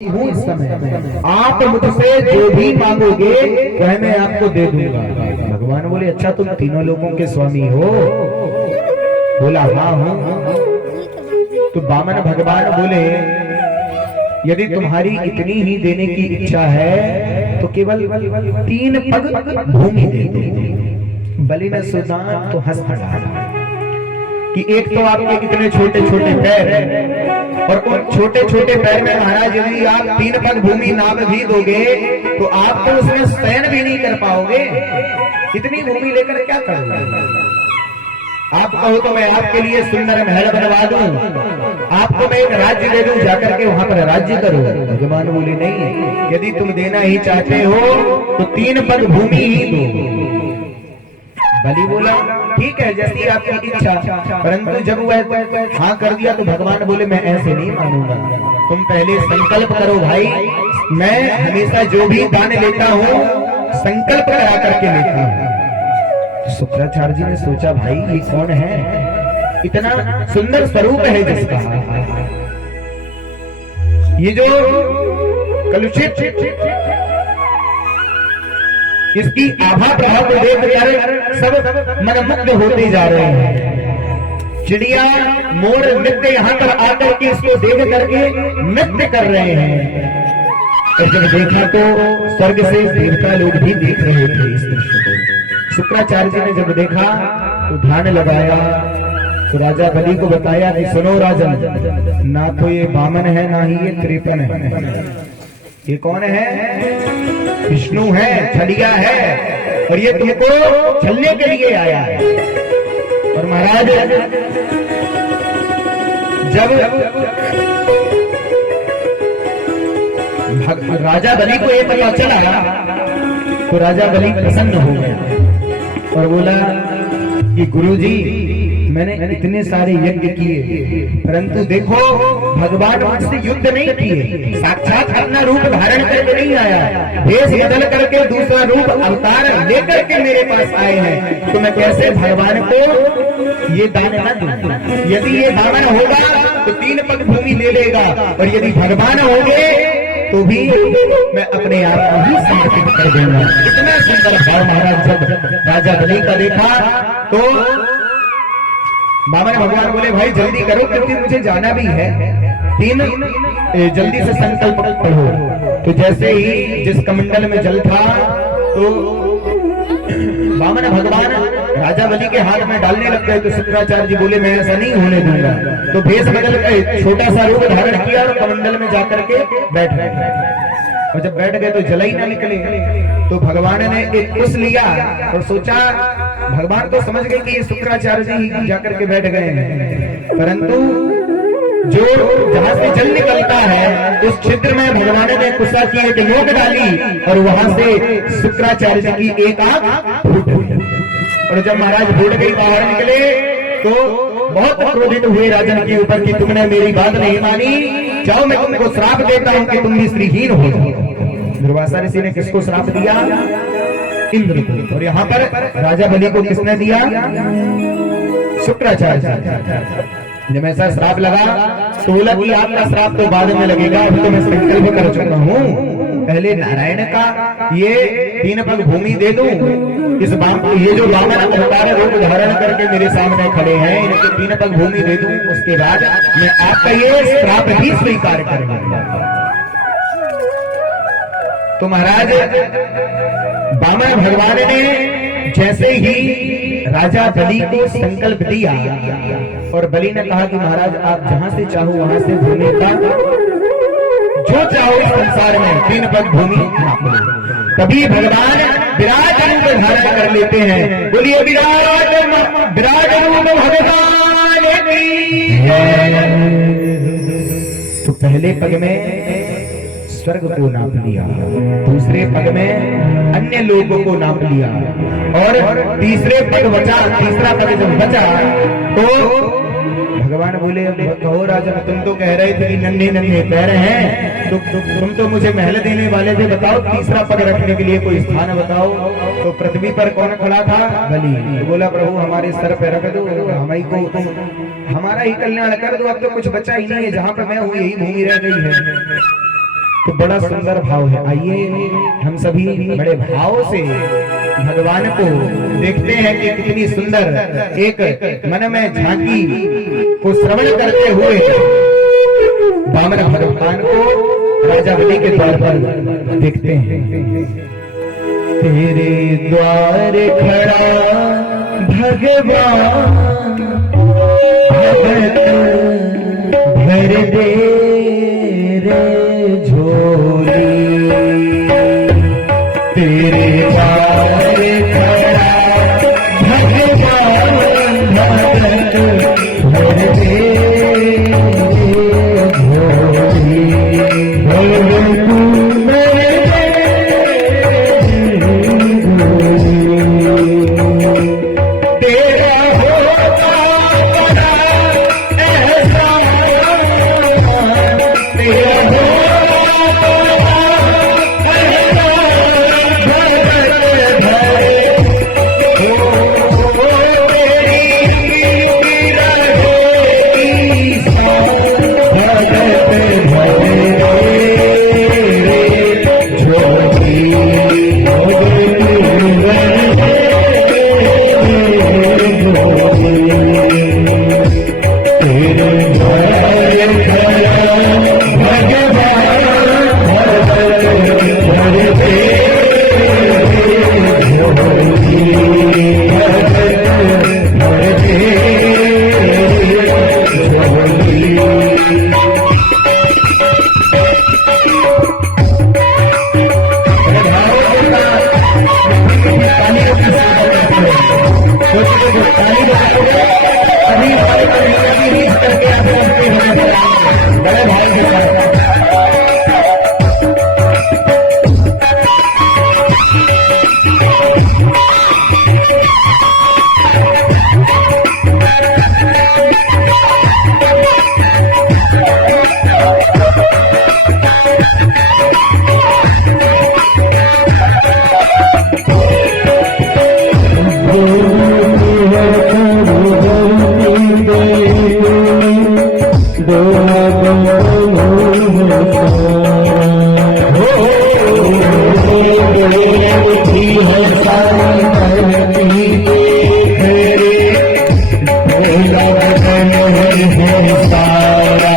हूँ इस समय, आप मुझसे जो भी मांगोगे वह मैं आपको दे दूंगा। भगवान बोले अच्छा तुम तीनों लोगों के स्वामी हो? बोला हाँ हूँ। तो वामन भगवान बोले यदि तुम्हारी इतनी ही देने की इच्छा है तो केवल 3 पग भूमि दे दो। बलि ने सुना तो हंस पड़ा कि एक तो आपके इतने छोटे छोटे पैर हैं और उन छोटे छोटे पैर में महाराज यदि आप 3 पग भूमि नाम भी दोगे तो आप तो उसमें शयन भी नहीं कर पाओगे। इतनी भूमि लेकर क्या करोगे? आप कहो तो मैं आपके लिए सुंदर महल बनवा दूं, आपको मैं एक राज्य दे दूं, जाकर के वहां पर राज्य करो। भगवान बोले नहीं, यदि तुम देना ही चाहते हो तो 3 पग भूमि ही दो। बलि बोला ठीक है जैसी आपकी इच्छा, परंतु जब वह हाँ कर दिया तो भगवान बोले मैं ऐसे नहीं मानूंगा, तुम पहले संकल्प करो भाई। मैं हमेशा जो भी दान लेता हूँ संकल्प करा करके लेता हूँ। शुक्राचार्य जी ने सोचा भाई ये कौन है, इतना सुंदर स्वरूप है जिसका, ये जो कलुषित इसकी आभा प्रभाव को देख कर सब मनमुग्ध होते जा रहे हैं। चिड़िया मोर नृत्य यहाँ पर आकर के इसको देख करके नृत्य कर रहे हैं। और जब देखा तो स्वर्ग से देवता लोग भी देख रहे थे इस दृश्य को। शुक्राचार्य जी ने जब देखा तो ध्यान लगाया तो राजा बलि को बताया कि सुनो राजन, ना तो ये वामन है ना ही ये त्रिपन है, ये कौन है? विष्णु है, छलिया है, और ये तुमको छलने के लिए आया है। और महाराज जब राजा बलि को ये पता चला तो राजा बलि प्रसन्न हो गया और बोला कि गुरुजी मैंने इतने सारे यज्ञ किए परंतु देखो भगवान मुझसे युद्ध नहीं किए, साक्षात अपना रूप धारण करके नहीं आया, भेष बदल करके दूसरा रूप अवतार लेकर के मेरे पास आए हैं, तो मैं कैसे भगवान को ये दान न दूं? यदि ये वामन होगा तो 3 पग भूमि ले लेगा और यदि भगवान होंगे तो भी मैं अपने आप को ही समर्पित कर दूंगा। इतना सुंदर भाव महाराज जब राजा बलि का देखा तो वामन भगवान बोले भाई जल्दी करो क्योंकि मुझे जाना भी है, 3 जल्दी से संकल्प करो। तो जैसे ही जिस कमंडल में जल था तो वामन भगवान राजा बलि के हाथ में डालने लग गए। तो शुक्राचार्य जी बोले मैं ऐसा नहीं होने दूंगा। तो भेष बदल कर छोटा सा रूप धारण किया और कमंडल में जाकर के बैठ गए। और जब बैठ गए तो जल ही ना निकले। तो भगवान ने एक कुश लिया और सोचा, भगवान तो समझ गए कि ये शुक्राचार्य जी जाकर के बैठ गए हैं, परंतु जो जहां से जल निकलता है उस छिद्र में भगवान ने कुशा की एक नोक डाली और वहां से शुक्राचार्य जी की एक आंख फूट गई। और जब महाराज फूट गई बाहर निकले तो बहुत क्रोधित हुए राजन के ऊपर कि तुमने मेरी बात नहीं मानी, जाओ मैं तुमको श्राप देता हूं कि तुम भी श्रीहीन हो जाओ। दुर्वासा ऋषि ने किसको श्राप दिया? इंद्र को। और यहाँ पर राजा बलि को किसने दिया? शुक्राचार्य। जब ऐसा श्राप लगा तो बोला कि आपका श्राप तो बाद में लगेगा, अभी तो मैं संकल्प कर चुका हूँ, पहले नारायण का ये 3 पग भूमि दे दूं। इस ये जो वामन अवतार रूप धारण करके मेरे सामने खड़े हैं इनके 3 पग भूमि दे दूं, उसके बाद मैं आपका ये श्राप ही स्वीकार करूंगा। तो महाराज वामन भगवान ने जैसे ही राजा बलि को संकल्प दिया और बलि ने कहा कि महाराज आप जहां से चाहो वहां से भूमि का जो चाहो इस संसार में 3 पग भूमि नाप लो। तभी भगवान विराट रूप धारण कर लेते हैं। बोलिए विराट रूप भगवान की। तो पहले पग में स्वर्ग को नाप लिया, दूसरे पग में अन्य लोगों को नाप लिया और तीसरे पग बचा, तीसरा पग जब बचा तो भगवान बोले कहो राजा तुम तो कह रहे थे कि नन्हे नन्हे पैर हैं, तो तुम तो मुझे महल देने वाले थे, बताओ तीसरा पग रखने के लिए कोई स्थान बताओ। तो पृथ्वी पर कौन खड़ा था? बलि। तो बोला प्रभु हमारे सर पे रख दो, हमारी को हमारा ही कल्याण कर दो, अब तो कुछ बचा ही नहीं है, जहां पर मैं हूँ यही भूमि रह गई है। तो बड़ा सुंदर भाव है। आइए हम सभी बड़े भाव से भगवान को देखते हैं कि कितनी सुंदर एक मन में झांकी को श्रवण करते हुए वामन भगवान को राजा बलि के द्वार पर देखते हैं। तेरे द्वार खड़ा भगवान भगत भर दे रे झोली। तेरे द्वार खड़ा भगवान भगत भर दे रे झोली। है सारा